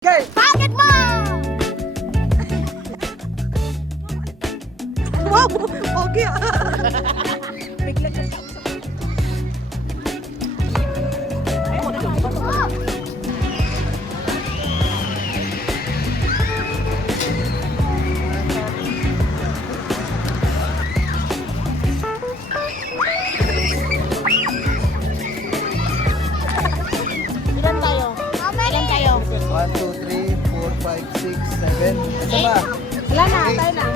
Girl! Bakit mo? Wow! Okay ah! Biglang ka Ilan tayo? Ilan tayo? 1, 2, 3, 4, 5, 6, 7. Ito ba? Wala na, tayo na.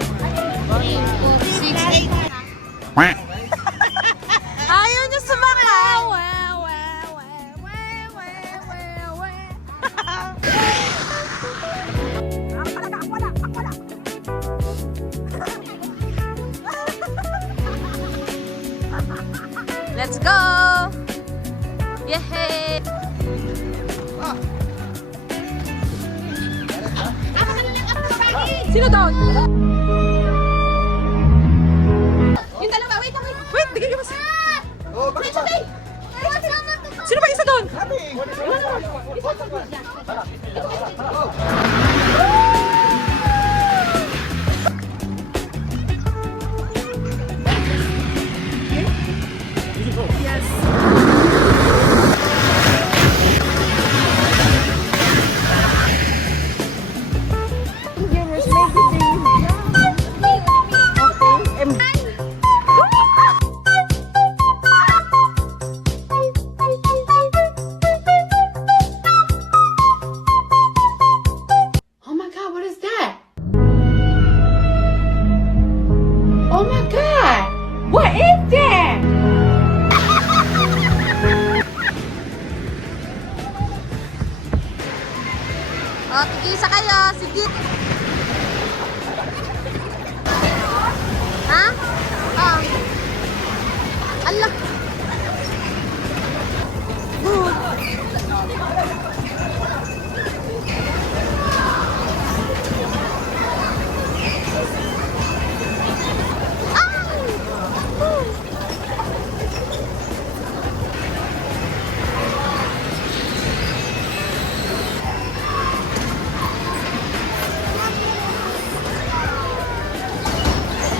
3, 4, 6, 8. ayaw niyo sumakay! Let's go! Yehey! Sino daw? Yung dalawa, wait, wait. Wait, bigyan niyo kasi. Oh, bakit ba? Sino ba isa doon? Oh my god, what is that? Oh my god! What is that? O, tigisa kayo. Sige. Ha? Oh. Allah. Good.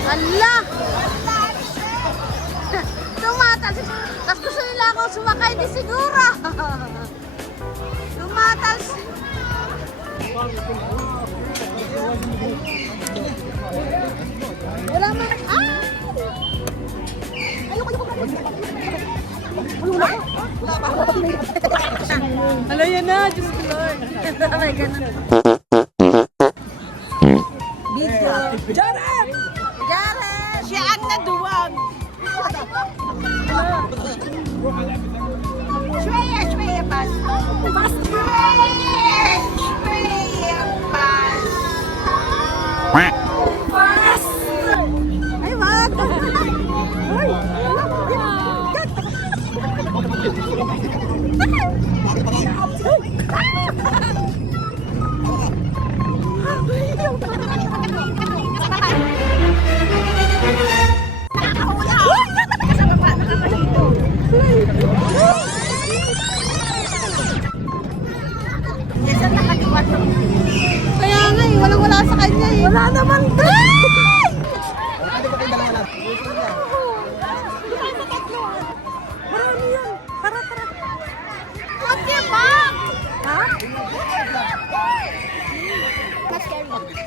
Allah! Tumatas. Tapos gusto nila akong sumakay, di siguro. Tumatas. Wala man. Ah! Hala yan na, Diyos ko Lord. May ganun. Video. Jared! Jared! Siya ang naduwag. Shreya, Shreya, pass. Pass. Shreya, pass. Pass. Ay, wag! Ay! Kaya nga eh, walang-wala sa kanya eh. Wala naman doon! Pwede ba kayo dalawa na? Marami yan. Tara, tara. Okay, mom. Ha?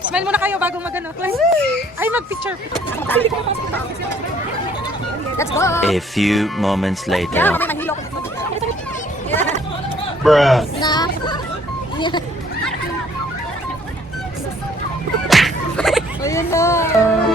Smile muna kayo bago mag-ano. Ay, mag-picture. Let's go! A few moments Yeah, later. may mahilo ko. Bruh. Na. Ayun na.